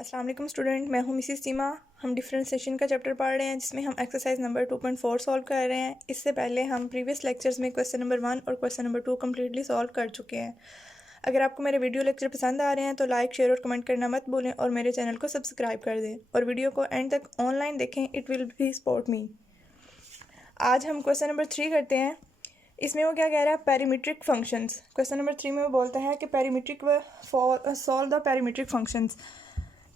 अस्सलाम वालेकुम स्टूडेंट, मैं हूं मिसिस सीमा। हम डिफरेंशिएशन का चैप्टर पढ़ रहे हैं जिसमें हम एक्सरसाइज नंबर 2.4 सॉल्व कर रहे हैं। इससे पहले हम प्रीवियस लेक्चर्स में क्वेश्चन नंबर 1 और क्वेश्चन नंबर 2 कम्प्लीटली सॉल्व कर चुके हैं। अगर आपको मेरे वीडियो लेक्चर पसंद आ रहे हैं तो लाइक, शेयर और कमेंट करना मत भूलें और मेरे चैनल को सब्सक्राइब कर दें और वीडियो को एंड तक ऑनलाइन देखें। इट विल भी सपोर्ट मी। आज हम क्वेश्चन नंबर 3 करते हैं। इसमें वो क्या कह रहा है, पैरीमीट्रिक फंक्शंस। क्वेश्चन नंबर 3 में वो बोलता है कि पैरीमीट्रिक सॉल्व द पैरीमीट्रिक फंक्शंस।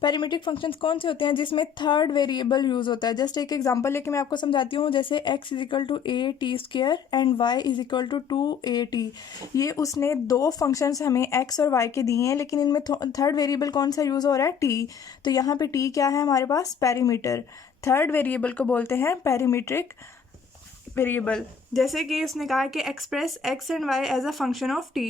पैरीमीट्रिक फंक्शंस कौन से होते हैं जिसमें थर्ड वेरिएबल यूज़ होता है। जस्ट एक एग्जांपल लेके मैं आपको समझाती हूँ। जैसे x is equal to a t square and y is equal to 2at। ये उसने दो फंक्शंस हमें x और y के दिए हैं, लेकिन इनमें थर्ड वेरिएबल कौन सा यूज़ हो रहा है, t। तो यहाँ पे t क्या है हमारे पास, पैरीमीटर। थर्ड वेरिएबल को बोलते हैं पैरीमीट्रिक वेरिएबल। जैसे कि उसने कहा कि express x and y as a function of t।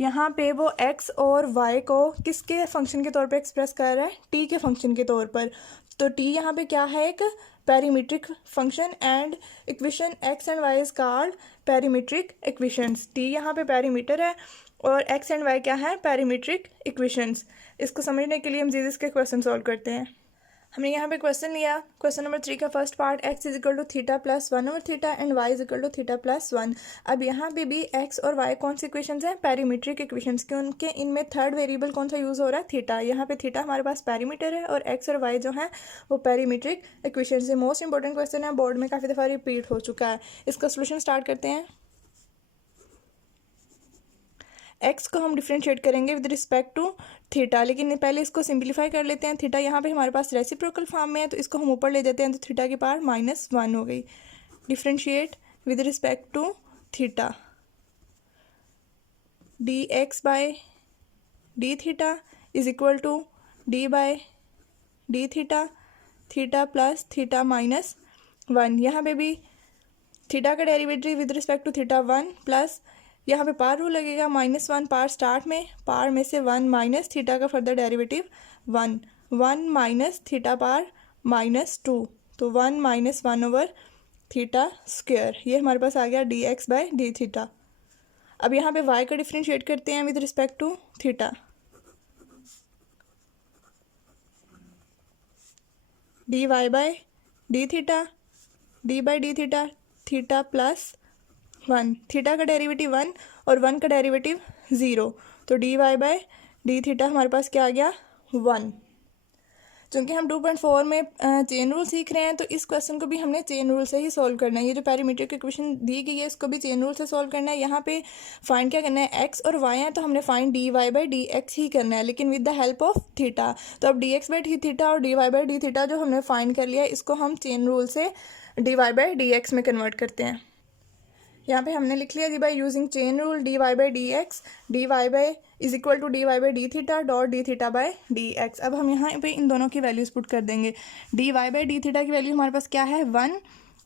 यहाँ पे वो x और y को किसके फंक्शन के तौर पे एक्सप्रेस कर रहा है, t के फंक्शन के तौर पर। तो t यहाँ पे क्या है, एक parametric function and equation x and y is called parametric equations. t यहाँ पे पैरीमीटर है और x एंड y क्या है, पैरीमीट्रिक इक्वेशंस। इसको समझने के लिए हम इसके क्वेश्चन सॉल्व करते हैं। हमने यहाँ पे क्वेश्चन लिया। क्वेश्चन नंबर 3 का first part, x is equal to theta plus 1/थीटा and y is equal to theta plus 1। अब यहाँ पे भी x और y कौन सी इक्वेशंस हैं, पैरीमीट्रिक इक्वेशंस के। उनके इनमें थर्ड वेरिएबल कौन सा यूज़ हो रहा है, थीटा। यहाँ पे थीटा हमारे पास पैरीमीटर है और x और y जो है वो पैरीमीट्रिक इक्वेशंस है। मोस्ट इंपॉर्टेंट क्वेश्चन है, बोर्ड में काफ़ी दफ़ा रिपीट हो चुका है। इसका सोल्यूशन स्टार्ट करते हैं। x को हम डिफ्रेंशिएट करेंगे विद रिस्पेक्ट टू थीटा, लेकिन पहले इसको सिंप्लीफाई कर लेते हैं। थीटा यहाँ पे हमारे पास रेसिप्रोकल फॉर्म में है तो इसको हम ऊपर ले देते हैं, तो थीटा की पावर -1 हो गई। Differentiate with respect to theta, dx by d theta is equal to d by d theta, theta plus theta -1। यहाँ पे भी थीटा का derivative with respect to theta 1 plus यहाँ पे पार रूल लगेगा, -1 पार स्टार्ट में, पार में से 1 माइनस थीटा का फर्दर डेरिवेटिव 1 माइनस थीटा पार -2, तो 1 - 1 थीटा स्क्वायर। ये हमारे पास आ गया dx बाय डी थीटा। अब यहाँ पे y का डिफ्रेंशिएट करते हैं with respect to theta, dy by d theta, d by d theta, theta plus 1, theta का डेरिवेटिव 1 और 1 का डेरिवेटिव 0, तो dy बाय डी थीटा हमारे पास क्या आ गया, 1। क्योंकि हम 2.4 में चेन रूल सीख रहे हैं तो इस क्वेश्चन को भी हमने चेन रूल से ही सॉल्व करना है। ये जो पैरीमीट्रिक इक्वेशन दी गई है इसको भी चेन रूल से सॉल्व करना है। यहाँ पे फाइंड क्या करना है, x और y है तो हमने find dy by d x ही करना है, लेकिन with the help of theta. तो अब dx बाय डी थीटा और dy बाय डी थीटा जो हमने फाइंड कर लिया, इसको हम चेन रूल से dy बाय डी एक्स में कन्वर्ट करते हैं। यहाँ पे हमने लिख लिया जी by using chain rule, dy by d x, dy by is equal to dy by d theta dot d theta by d x. अब हम यहाँ पे इन दोनों की वैल्यूज पुट कर देंगे। dy बाय डी थीटा की वैल्यू हमारे पास क्या है, 1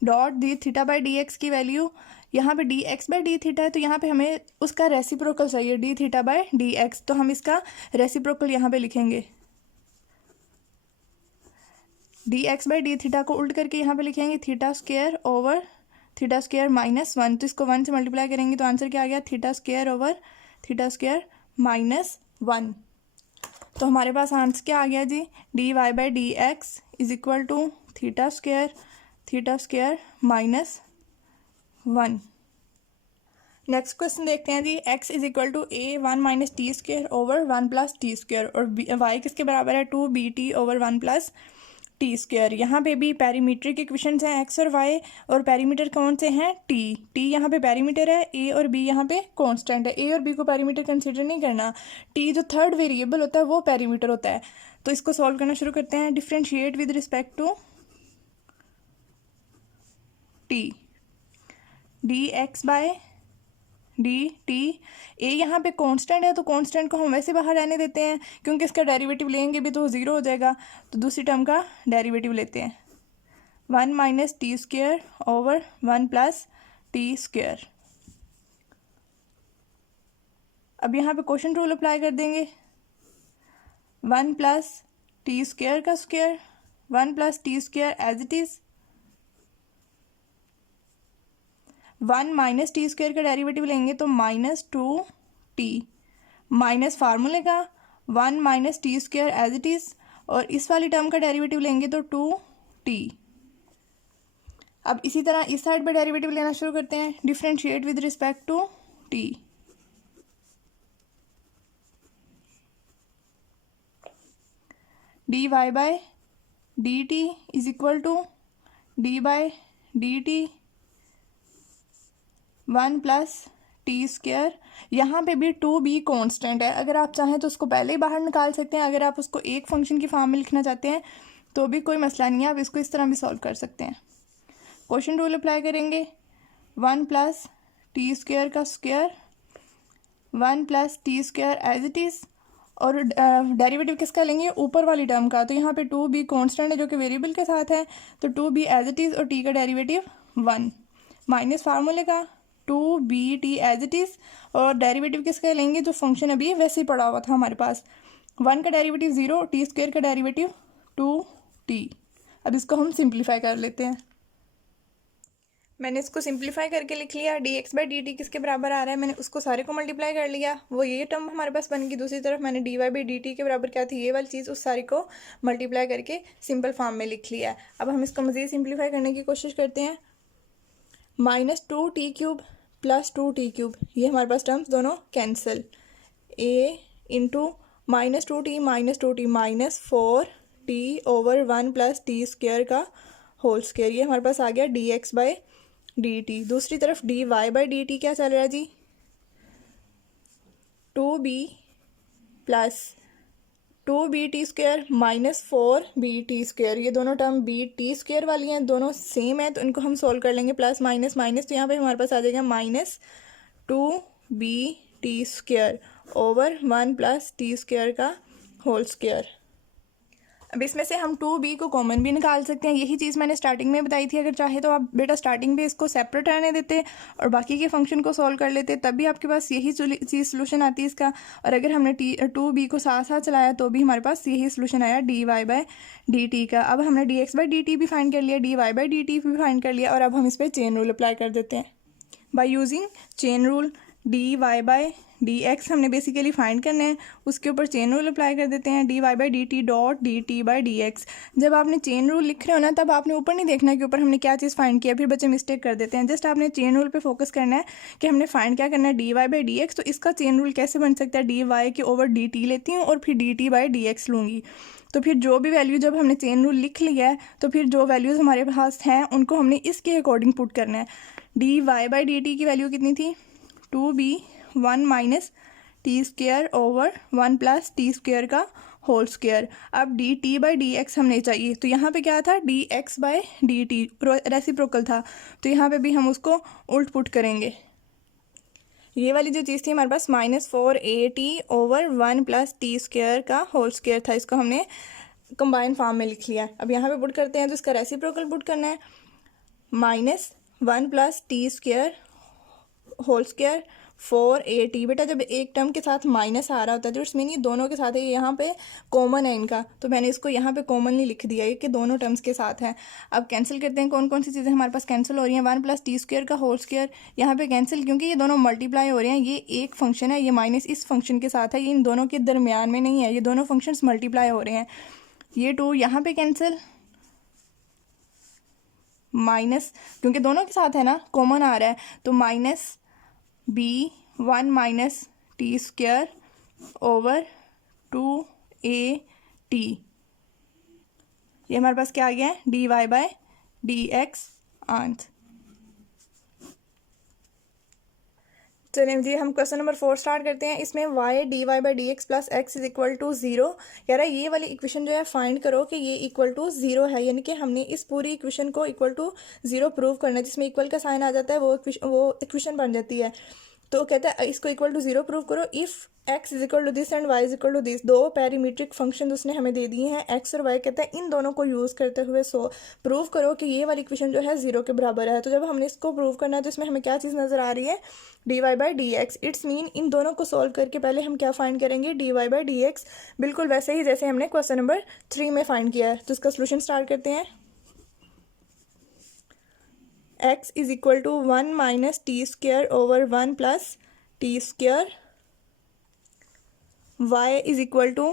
dot d theta by d x की वैल्यू, यहाँ पे d x by d theta है तो यहाँ पे हमें उसका रेसिप्रोकल चाहिए, d theta by d x. तो हम इसका रेसिप्रोकल यहाँ पे लिखेंगे, d x by d theta को उल्ट करके यहाँ पे लिखेंगे theta square over theta square -1। तो इसको 1 से मल्टीप्लाई करेंगे तो आंसर क्या आ गया, theta square over theta square -1। तो हमारे पास आंसर क्या आ गया जी, dy by d x is equal to theta square -1। Next question देखते हैं जी। x is equal to a 1 minus t square over 1 plus t square और y किसके बराबर है, 2bt over 1 plus t square. यहाँ पे भी पैरीमीट्रिक इक्वेशंस हैं x और y, और पैरीमीटर कौन से हैं, t यहाँ पे पैरीमीटर है, a और b यहाँ पे कांस्टेंट है। a और b को पैरीमीटर कंसीडर नहीं करना, t जो थर्ड वेरिएबल होता है वो पैरीमीटर होता है। तो इसको सॉल्व करना शुरू करते हैं। Differentiate with respect to t, dx by d t. A यहाँ पे कांस्टेंट है तो कांस्टेंट को हम वैसे बाहर रहने देते हैं, क्योंकि इसका डेरिवेटिव लेंगे भी तो 0 हो जाएगा। तो दूसरी टर्म का डेरिवेटिव लेते हैं, 1 minus t square over 1 plus t square. अब यहाँ पे क्वोशंट रूल अप्लाई कर देंगे, 1 प्लस टी स्क्वायर का square, 1 plus t square as it is, 1 minus t square का डेरिवेटिव लेंगे तो -2t, माइनस फार्मूले का 1 minus t square as it is और इस वाली टर्म का डेरिवेटिव लेंगे तो 2t। अब इसी तरह इस साइड पर डेरिवेटिव लेना शुरू करते हैं, differentiate with respect to t। dy by dt is equal to d by dt 1 plus t square. यहाँ पे भी 2b कांस्टेंट है, अगर आप चाहें तो उसको पहले ही बाहर निकाल सकते हैं। अगर आप उसको एक फंक्शन की फॉर्म में लिखना चाहते हैं तो भी कोई मसला नहीं है, आप इसको इस तरह भी सॉल्व कर सकते हैं। क्वोशिएंट रूल अप्लाई करेंगे, 1 प्लस टी स्क्वायर का square 1 plus t square as it is, और डेरिवेटिव किसका लेंगे, ऊपर वाली टर्म का। तो यहाँ पे 2b कांस्टेंट है जो कि वेरिएबल के साथ है, तो 2b एज इट इज़ और t का डेरिवेटिव 1 माइनस फार्मूले का 2bt एज इट इज़, और डेरिवेटिव किसका लेंगे, जो फंक्शन अभी वैसे ही पड़ा हुआ था हमारे पास। 1 का डेरिवेटिव 0, टी स्क्वायर का डेरिवेटिव 2t। अब इसको हम सिंप्लीफाई कर लेते हैं। मैंने इसको सिंप्लीफाई करके लिख लिया, dx बाई dt किसके बराबर आ रहा है, मैंने उसको सारे को मल्टीप्लाई कर लिया, वो ये टर्म हमारे पास बन गई। दूसरी तरफ मैंने dy बाई dt के बराबर क्या थी, ये वाली चीज़, उस सारी को मल्टीप्लाई करके सिंपल फॉर्म में लिख लिया। अब हम इसको मज़ीद सिंप्लीफाई करने की कोशिश करते हैं। -2t³ प्लस 2t³, ये हमारे पास टर्म्स दोनों cancel. a into -2t minus 4t over 1 plus t square का होल स्क्वायर, ये हमारे पास आ गया dx बाई dt। दूसरी तरफ dy बाई dt क्या चल रहा है जी, 2b plus 2bt square minus 4bt square, ये दोनों टर्म bt स्क्वायर वाली हैं, दोनों सेम है, तो इनको हम सोल्व कर लेंगे। प्लस माइनस माइनस, तो यहाँ पे हमारे पास आ जाएगा -2bt square over 1 plus t square का होल स्क्वायर। अब इसमें से हम 2b को कॉमन भी निकाल सकते हैं, यही चीज़ मैंने स्टार्टिंग में बताई थी। अगर चाहे तो आप बेटा स्टार्टिंग में इसको सेपरेट रहने देते और बाकी के फंक्शन को सॉल्व कर लेते, तब भी आपके पास यही चीज़ सोल्यूशन आती है इसका। और अगर हमने 2b को साथ साथ चलाया तो भी हमारे पास यही सोल्यूशन आया dy बाई dt का। अब हमने dx बाई dt भी फाइंड कर लिया, dy बाई dt भी फाइंड कर लिया, और अब हम इस पर चेन रूल अप्लाई कर देते हैं। By using chain rule, dy by dx हमने बेसिकली फाइंड करना है, उसके ऊपर चेन रूल अप्लाई कर देते हैं, dy by dt dot dt by dx। जब आपने चेन रूल लिख रहे हो ना, तब आपने ऊपर नहीं देखना कि ऊपर हमने क्या चीज़ फाइंड किया, फिर बच्चे मिस्टेक कर देते हैं। जस्ट आपने चेन रूल पे फोकस करना है कि हमने फाइंड क्या करना है, dy बाई dx। तो इसका चेन रूल कैसे बन सकता है, dy के ओवर dt लेती हूँ और फिर dt बाई dx लूँगी। तो फिर जो भी वैल्यू, जब हमने चेन रूल लिख लिया है तो फिर जो वैल्यूज़ हमारे पास हैं उनको हमने इसके अकॉर्डिंग पुट करना है। dy बाई dt की वैल्यू कितनी थी, 2b 1 minus t square over 1 plus t square का होल स्क्वायर। अब dt बाई dx हमने चाहिए, तो यहाँ पे क्या था, dx बाई dt रेसिप्रोकल था, तो यहाँ पे भी हम उसको उल्ट पुट करेंगे। ये वाली जो चीज़ थी हमारे पास -4at over 1 plus t square का होल स्क्वायर था, इसको हमने कंबाइन फॉर्म में लिख लिया। अब यहाँ पे पुट करते हैं तो इसका रेसिप्रोकल पुट करना है, -1 plus t square whole square 4at। बेटा जब एक टर्म के साथ माइनस आ रहा होता है तो इसमें नहीं, दोनों के साथ है, यहाँ पे कॉमन है इनका, तो मैंने इसको यहाँ पे कॉमनली लिख दिया है कि दोनों टर्म्स के साथ है। अब कैंसिल करते हैं, कौन कौन सी चीज़ें हमारे पास कैंसिल हो रही हैं। 1 प्लस टी स्क्वायर का होल स्क्वायर यहाँ पे कैंसिल, क्योंकि ये दोनों मल्टीप्लाई हो रहे हैं, ये एक फंक्शन है, ये माइनस इस फंक्शन के साथ है, ये इन दोनों के दरमियान में नहीं है, ये दोनों फंक्शंस मल्टीप्लाई हो रहे हैं। ये 2 यहाँ पे कैंसिल, माइनस क्योंकि दोनों के साथ है ना, कॉमन आ रहा है, तो minus b1 minus t square over 2at, ये हमारे पास क्या आ गया है, dy बाई dx आंसर। चलिए जी हम क्वेश्चन नंबर 4 स्टार्ट करते हैं। इसमें y dy by dx plus x is equal to 0 कह रहा है। ये वाली इक्वेशन जो है फाइंड करो कि ये इक्वल टू 0 है, यानी कि हमने इस पूरी इक्वेशन को इक्वल टू 0 प्रूव करना है। जिसमें इक्वल का साइन आ जाता है वो इक्वेशन बन जाती है। तो कहता है इसको इक्वल टू 0 प्रूव करो if x is equal to this and y is equal to this. दो पैरामीट्रिक फंक्शन उसने हमें दे दिए हैं x और y, कहता है इन दोनों को यूज़ करते हुए प्रूव करो कि ये वाली इक्वेशन जो है 0 के बराबर है। तो जब हमने इसको प्रूव करना है तो इसमें हमें क्या चीज़ नज़र आ रही है, dy by dx। It's mean in दोनों को सॉल्व करके पहले हम क्या फाइंड करेंगे, dy बाई dx, बिल्कुल वैसे ही जैसे हमने क्वेश्चन नंबर 3 में फाइंड किया है। तो इसका सोल्यूशन स्टार्ट करते हैं। x is equal to 1 minus t square over 1 plus t square, y is equal to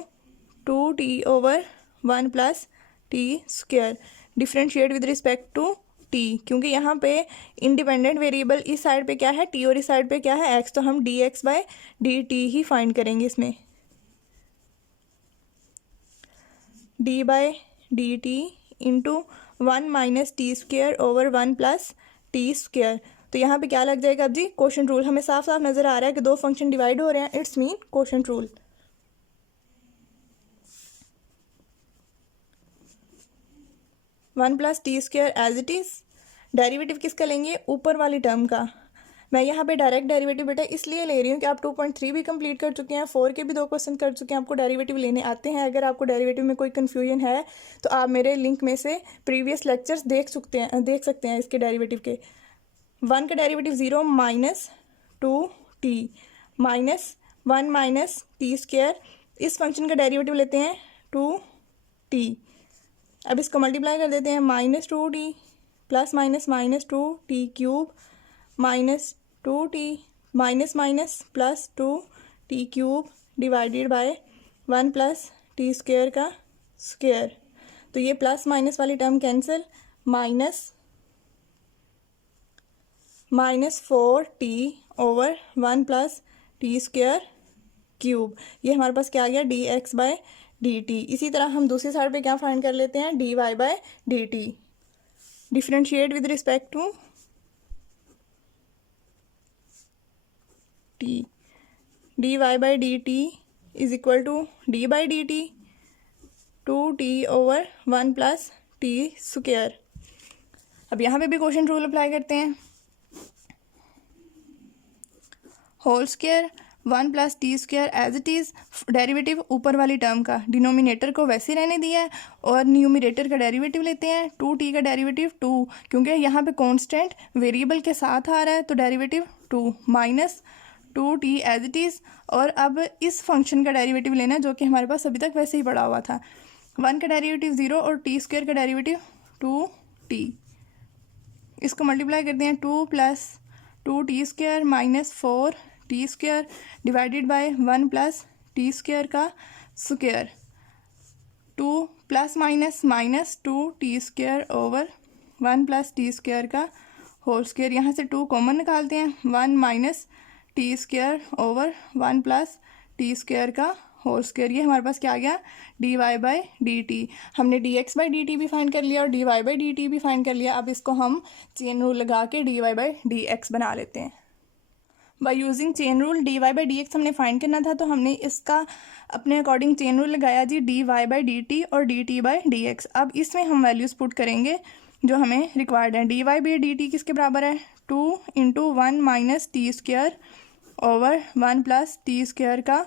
2t over one plus t square, differentiate with respect to t, क्योंकि यहाँ पे इंडिपेंडेंट वेरिएबल इस साइड पे क्या है T और इस साइड पे क्या है एक्स, तो हम d x by d t ही फाइंड करेंगे इसमें, d by d t into one minus t square over one plus t square. तो यहाँ पे क्या लग जाएगा अब जी, क्वोशंट रूल। हमें साफ साफ नज़र आ रहा है कि दो फंक्शन डिवाइड हो रहे हैं, it's mean quotient rule. One plus t square as it is, derivative किसका लेंगे, ऊपर वाली टर्म का। मैं यहाँ पे डायरेक्ट डेरिवेटिव बेटा इसलिए ले रही हूँ कि आप 2.3 भी कंप्लीट कर चुके हैं, 4 के भी 2 क्वेश्चन कर चुके हैं, आपको डेरिवेटिव लेने आते हैं। अगर आपको डेरिवेटिव में कोई कन्फ्यूजन है तो आप मेरे लिंक में से प्रीवियस लेक्चर्स देख सकते हैं इसके डेरिवेटिव के। 1 का derivative 0 minus 2t minus 1 minus t square, इस फंक्शन का डेरिवेटिव लेते हैं 2t। अब इसको मल्टीप्लाई कर देते हैं, minus 2t plus minus minus 2t cube minus 2t minus minus plus 2t cube divided by 1 plus t square का स्क्वायर। तो ये प्लस माइनस वाली term cancel, minus 4t over 1 plus t square cube, ये हमारे पास क्या आ गया D x by d t. इसी तरह हम दूसरी साइड पे क्या फाइंड कर लेते हैं, d y by d t, differentiate with respect to t, d y by d t is equal to d by d t 2t over 1 plus t square. अब यहाँ पे भी क्वोशंट रूल अप्लाई करते हैं, whole square 1 plus t square as it is, derivative ऊपर वाली term का, denominator को वैसे रहने दिया है और न्यूमिनेटर का डेरिवेटिव लेते हैं, 2t का डेरिवेटिव 2, क्योंकि यहाँ पे कांस्टेंट वेरिएबल के साथ आ रहा है तो derivative 2 minus 2t as it is. और अब इस फंक्शन का डेरिवेटिव लेना है जो कि हमारे पास अभी तक वैसे ही पड़ा हुआ था, 1 का डेरिवेटिव 0 और टी स्क्वायर का डेरिवेटिव 2t, इसको मल्टीप्लाई करते हैं 2 plus 2t square minus 4t square divided by 1 plus t square का square, 2 plus minus minus 2t square over 1 plus t square का होल स्क्वायर। यहाँ से 2 कॉमन निकालते हैं, 1 minus t square over 1 plus t square का whole square. ये हमारे पास क्या आ गया, d y by d t. हमने d x by d t भी फाइंड कर लिया और d y by d t भी फाइंड कर लिया। अब इसको हम चेन रूल लगा के d y by d x बना लेते हैं। By using chain rule d y by d x हमने फाइंड करना था, तो हमने इसका अपने अकॉर्डिंग चेन रूल लगाया जी, d y by d t और d t by d x. अब इसमें हम वैल्यूज़ पुट करेंगे जो हमें रिक्वायर्ड है। D y by d t किसके बराबर है, 2 into 1 minus t square over 1 plus t square का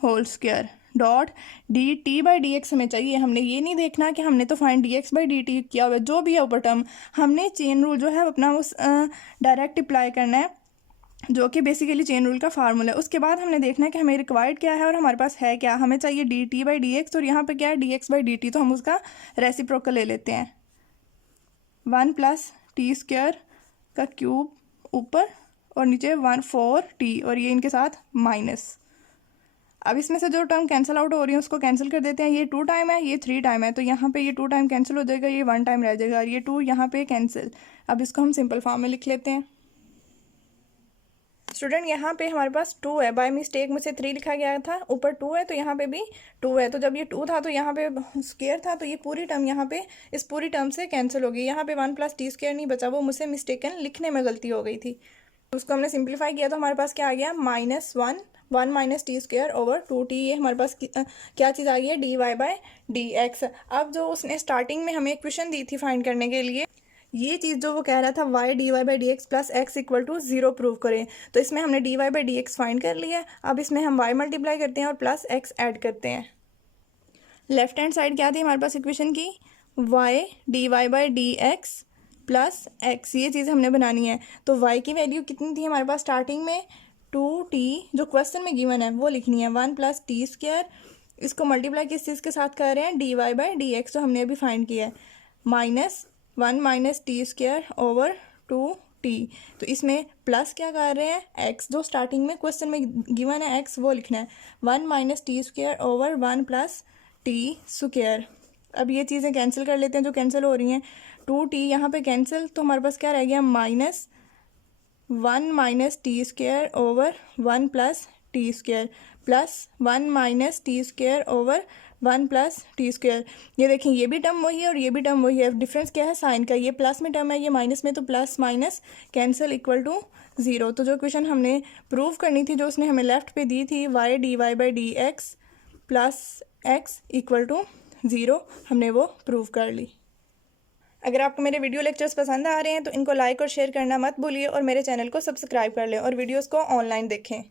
whole square dot d t by d x हमें चाहिए। हमने ये नहीं देखना कि हमने तो find d x by d t किया हुआ है, जो भी है ऊपर टर्म हमने चेन रूल जो है अपना उस डायरेक्ट अप्लाई करना है, जो कि बेसिकली चेन रूल का फार्मूला है। उसके बाद हमने देखना है कि हमें रिक्वायर्ड क्या है और हमारे पास है क्या। हमें चाहिए D t by d x और यहाँ पे क्या है D x by d T, तो हम उसका रेसिप्रोकल ले लेते हैं, 1 प्लस टी स्क्वायर का क्यूब ऊपर और नीचे 4t और ये इनके साथ माइनस। अब इसमें से जो टर्म कैंसिल आउट हो रही है उसको कैंसिल कर देते हैं, ये 2 टाइम है ये 3 टाइम है, तो यहाँ पे ये 2 टाइम कैंसिल हो जाएगा, ये 1 टाइम रह जाएगा और ये 2 यहाँ पे कैंसिल। अब इसको हम सिंपल फॉर्म में लिख लेते हैं। स्टूडेंट यहाँ पे हमारे पास 2 है, बाय मिस्टेक मुझसे 3 लिखा गया था, ऊपर 2 है तो यहाँ पे भी 2 है। तो जब ये 2 था तो यहाँ पे स्क्वायर था, तो ये पूरी टर्म यहाँ पे इस पूरी टर्म से कैंसिल हो गई। यहाँ पे 1 प्लस टी स्क्वायर नहीं बचा, वो मुझसे मिस्टेकन लिखने में गलती हो गई थी। उसको हमने सिंप्लीफाई किया तो हमारे पास क्या आ गया, -1 minus t square over 2t। ये हमारे पास क्या चीज़ आ गई है, d y by d x. अब जो उसने स्टार्टिंग में हमें इक्वेशन दी थी फाइंड करने के लिए, ये चीज़ जो वो कह रहा था y d y by d x plus x equal to 0 prove करें, तो इसमें हमने d y by d x find कर लिया है। अब इसमें हम y मल्टीप्लाई करते हैं और प्लस x ऐड करते हैं। लेफ्ट हैंड साइड क्या थी हमारे पास इक्वेशन की, y d y by d x plus x, ये चीज़ हमने बनानी है। तो y की वैल्यू कितनी थी हमारे पास स्टार्टिंग में, 2t जो क्वेश्चन में गिवन है वो लिखनी है, 1 प्लस टी स्क्वायर, इसको मल्टीप्लाई किस चीज़ के साथ कर रहे हैं, d y by d x जो हमने अभी फाइंड किया है, -1 minus t square over 2t। तो इसमें प्लस क्या कर रहे हैं, x जो स्टार्टिंग में क्वेश्चन में गिवन है x वो लिखना है, 1 minus t square over 1 plus t square. अब ये चीज़ें कैंसिल कर लेते हैं जो कैंसिल हो रही हैं। 2t यहाँ पे कैंसिल, तो हमारे पास क्या रह गया, -1 minus t square over 1 plus t square plus 1 minus t square over 1 plus t square. ये देखें ये भी टर्म वही है और ये भी टर्म वही है, डिफरेंस क्या है साइन का, ये प्लस में टर्म है ये माइनस में, तो plus minus cancel equal to 0। तो जो क्वेश्चन हमने प्रूव करनी थी, जो उसने हमें लेफ्ट पे दी थी, y dy by d x plus x equal to 0, हमने वो प्रूव कर ली। अगर आपको मेरे वीडियो लेक्चर्स पसंद आ रहे हैं तो इनको लाइक और शेयर करना मत भूलिए और मेरे चैनल को सब्सक्राइब कर लें और वीडियोस को ऑनलाइन देखें।